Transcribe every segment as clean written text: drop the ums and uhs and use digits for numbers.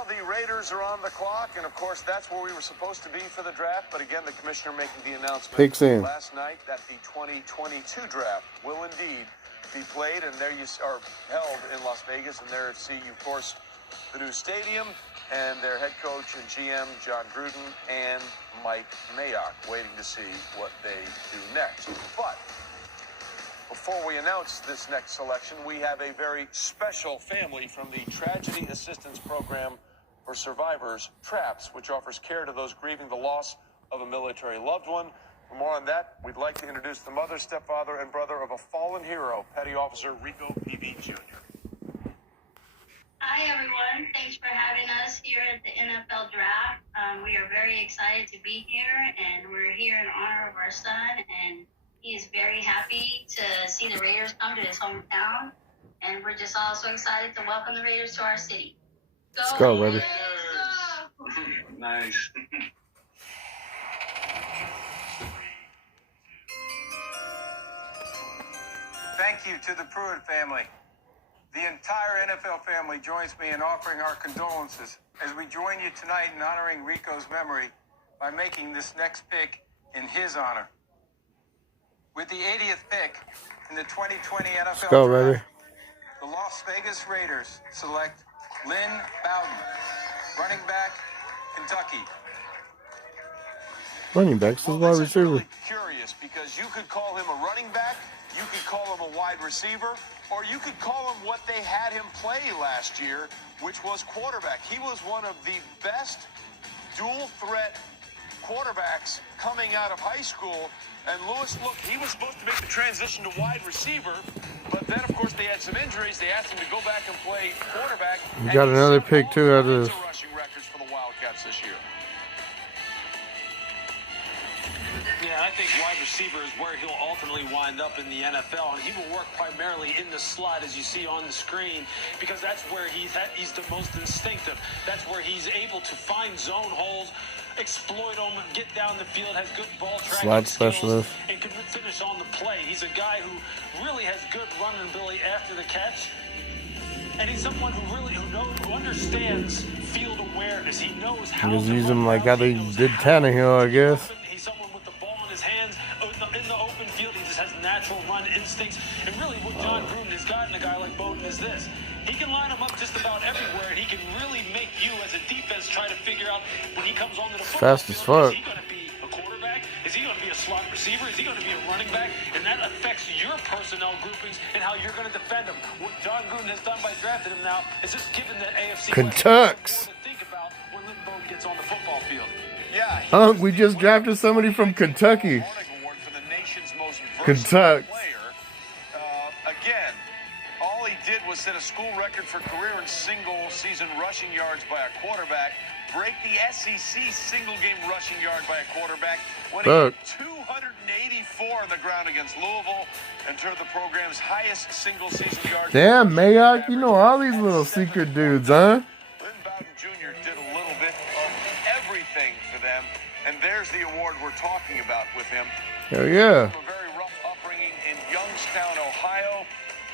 now the Raiders are on the clock, and of course that's where we were supposed to be for the draft. But again, the commissioner making the announcement last night that the 2022 draft will indeed be played, and there you are held in Las Vegas, and there at see you, of course, the new stadium and their head coach and GM John Gruden and Mike Mayock waiting to see what they do next. But before we announce this next selection, we have a very special family from the Tragedy Assistance Program for Survivors, TRAPS, which offers care to those grieving the loss of a military loved one. For more on that, we'd like to introduce the mother, stepfather, and brother of a fallen hero, Petty Officer Rico P.B. Jr. Hi, everyone. Thanks for having us here at the NFL Draft. We are very excited to be here, and we're here in honor of our son, and he is very happy to see the Raiders come to his hometown, and we're just also excited to welcome the Raiders to our city. Let's go, baby. Nice. Thank you to the Pruitt family. The entire NFL family joins me in offering our condolences as we join you tonight in honoring Rico's memory by making this next pick in his honor. With the 80th pick in the 2020 NFL Draft, the Las Vegas Raiders select Lynn Bowden, running back, Kentucky. Running back's his wide receiver. Really curious because you could call him a running back, you could call him a wide receiver, or you could call him what they had him play last year, which was quarterback. He was one of the best dual threat quarterbacks coming out of high school. And Lewis, look, he was supposed to make the transition to wide receiver, but then, of course, they had some injuries. They asked him to go back and play quarterback. You got another pick, too, out of this. Rushing records for the Wildcats this year. Yeah, I think wide receiver is where he'll ultimately wind up in the NFL, and he will work primarily in the slot, as you see on the screen, because that's where he's the most instinctive. That's where he's able to find zone holes, exploit them, get down the field, has good ball tracking skills, and can finish on the play. He's a guy who really has good running ability after the catch, and he's someone who understands field awareness. He knows how to use him like how they did Tannehill, I guess. He's someone with the ball in his hands in the open field. He just has natural run instincts, and really what John Gruden has gotten a guy like Bowden is this. He can line them up just about everywhere, and he can really make you, as a defense, try to figure out when he comes onto the football fast as field, fuck. Is he going to be a quarterback? Is he going to be a slot receiver? Is he going to be a running back? And that affects your personnel groupings and how you're going to defend him. What John Gruden has done by drafting him now is just giving the AFC Kentucks. to think about when Lynn Bowden gets on the football field. Yeah. We just drafted somebody from Kentucky. Kentucky. Again, all he did was set a school record for career and single-season rushing yards by a quarterback, break the SEC single-game rushing yard by a quarterback, when he had 284 on the ground against Louisville, and turned the program's highest single-season yard. Damn, Mayock, you know all these little secret dudes, huh? Lynn Bowden Jr. did a little bit of everything for them, and there's the award we're talking about with him. Hell yeah. From a very rough upbringing in Youngstown, Ohio,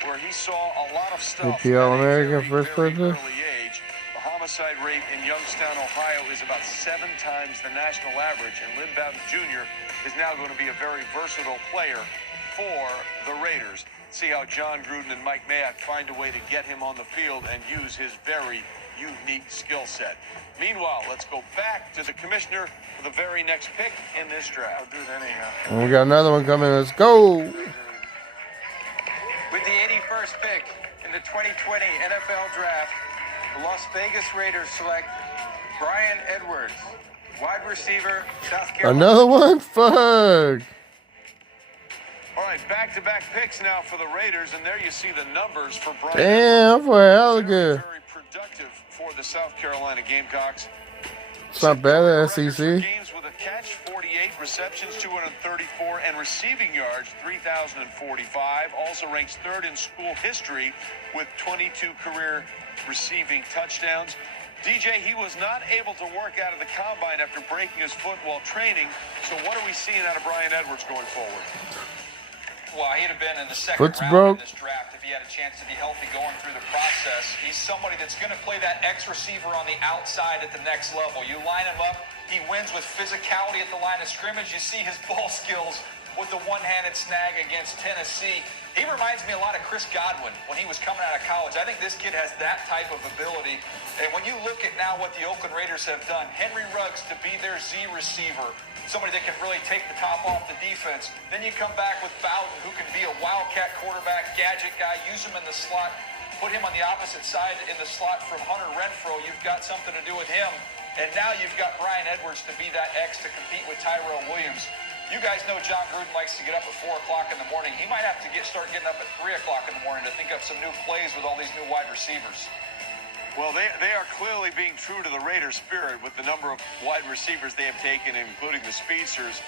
where he saw a lot of stuff the at All-American a first very person. early age. The homicide rate in Youngstown, Ohio is about 7 times the national average, and Lynn Bowden Jr. is now going to be a very versatile player for the Raiders. See how John Gruden and Mike Mayock find a way to get him on the field and use his very unique skill set. Meanwhile, let's go back to the commissioner for the very next pick in this draft. I'll do it anyhow. And we got another one coming. Let's go. With the 81st pick in the 2020 NFL Draft, the Las Vegas Raiders select Brian Edwards, wide receiver, South Carolina. Another one? Fuck. All right, back-to-back picks now for the Raiders, and there you see the numbers for Brian. Damn, for hell good. Very productive for the South Carolina Gamecocks. It's not bad at SEC. Games with a catch, 48 receptions, 234, and receiving yards, 3,045. Also ranks third in school history with 22 career receiving touchdowns. DJ, he was not able to work out of the combine after breaking his foot while training. So what are we seeing out of Brian Edwards going forward? Well, he'd have been in the second Foot's round broke. in this draft if he had a chance to be healthy going through the process. He's somebody that's going to play that X receiver on the outside at the next level. You line him up, he wins with physicality at the line of scrimmage. You see his ball skills with the one-handed snag against Tennessee. He reminds me a lot of Chris Godwin when he was coming out of college. I think this kid has that type of ability. And when you look at now what the Oakland Raiders have done, Henry Ruggs to be their Z receiver, somebody that can really take the top off the defense. Then you come back with Bowden, who can be a wildcat quarterback, gadget guy, use him in the slot, put him on the opposite side in the slot from Hunter Renfrow. You've got something to do with him. And now you've got Brian Edwards to be that X to compete with Tyrell Williams. You guys know John Gruden likes to get up at 4 o'clock in the morning. He might have to start getting up at 3 o'clock in the morning to think up some new plays with all these new wide receivers. Well, they are clearly being true to the Raiders' spirit with the number of wide receivers they have taken, including the speedsters,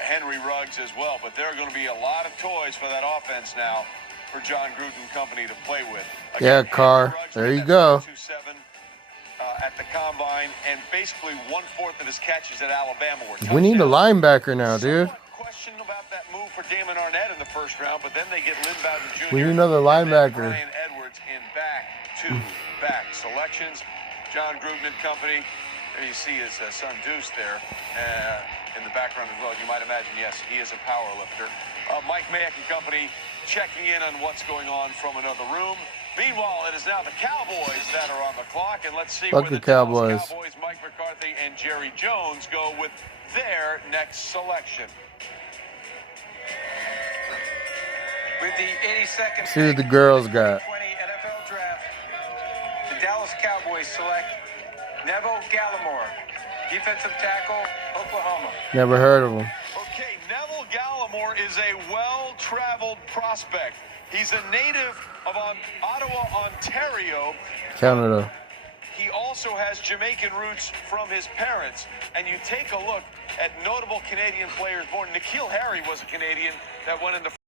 Henry Ruggs as well. But there are going to be a lot of toys for that offense now for John Gruden and company to play with. Yeah, Carr. There you go. 2.7 at the combine, and basically 1/4 of his catches at Alabama were touchdowns. We need a linebacker now, dude. Question about that move for Damon Arnett in the first round, but then they get Lynn Bowden Jr. We need another linebacker. Brian Edwards in back-to-back selections. John Gruden and company. There you see his son Deuce there in the background as well. You might imagine, yes, he is a power lifter. Mike Mayock and company checking in on what's going on from another room. Meanwhile, it is now the Cowboys that are on the clock, and let's see Fuck where the Cowboys. Cowboys, Mike McCarthy and Jerry Jones go with their next selection. With the 82nd See what the girls got. 2020 NFL Draft, the Dallas Cowboys select Neville Gallimore, defensive tackle, Oklahoma. Never heard of him. Okay, Neville Gallimore is a well-traveled prospect. He's a native of Ottawa, Ontario. Canada. He also has Jamaican roots from his parents. And you take a look at notable Canadian players born. N'Keal Harry was a Canadian that went in the